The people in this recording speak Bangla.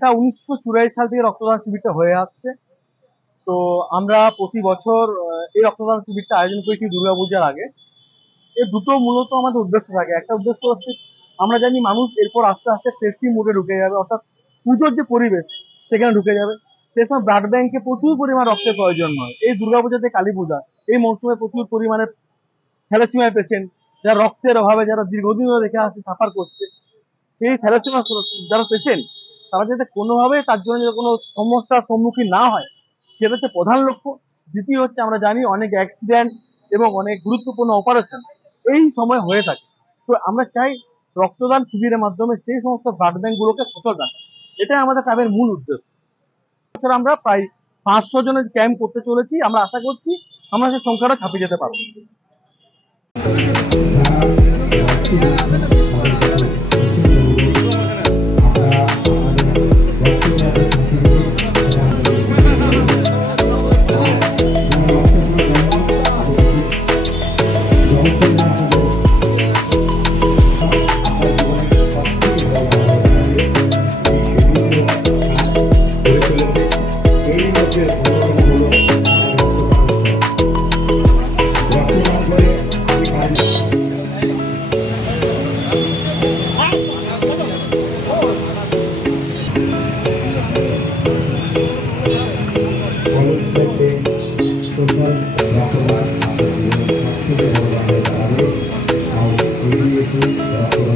এটা 1984 সাল থেকে রক্তদান শিবিরটা হয়ে আসছে। তো আমরা প্রতি বছর এই রক্তদান শিবিরটা আয়োজন করেছি দুর্গাপূজার আগে। এই দুটো মূলত আমাদের উদ্দেশ্য থাকে। একটা উদ্দেশ্য হচ্ছে আমরা জানি মানুষ এরপর আস্তে আস্তে ফেস্টিভ মুডে ঢুকে যাবে, অর্থাৎ পুজোর যে পরিবেশ সেখানে ঢুকে যাবে। সেই সময় ব্লাড ব্যাংকে প্রচুর পরিমাণ রক্তের প্রয়োজন হয়। এই দুর্গাপূজাতে কালী পূজা এই মৌসুমে প্রচুর পরিমাণে থ্যালাসেমিয়া পেশেন্ট, যারা রক্তের অভাবে যারা দীর্ঘদিন ধরে দেখে আসছে সাফার করছে, সেই থ্যালাসেমিয়া যারা পেশেন্ট তারা যাতে কোনোভাবে তার জন্য কোনো সমস্যার সম্মুখীন না হয় সেটা হচ্ছে প্রধান লক্ষ্য। দ্বিতীয় হচ্ছে আমরা জানি অনেক অ্যাক্সিডেন্ট এবং অনেক গুরুত্বপূর্ণ অপারেশন এই সময় হয়ে থাকে। তো আমরা চাই রক্তদান শিবিরের মাধ্যমে সেই সমস্ত ব্লাড ব্যাংকগুলোকে সচল রাখা, এটাই আমাদের ক্যাম্পের মূল উদ্দেশ্য। এছাড়া আমরা প্রায় 500 জনের ক্যাম্প করতে চলেছি। আমরা আশা করছি আমরা সেই সংখ্যাটা ছাপিয়ে যেতে পারবো। Social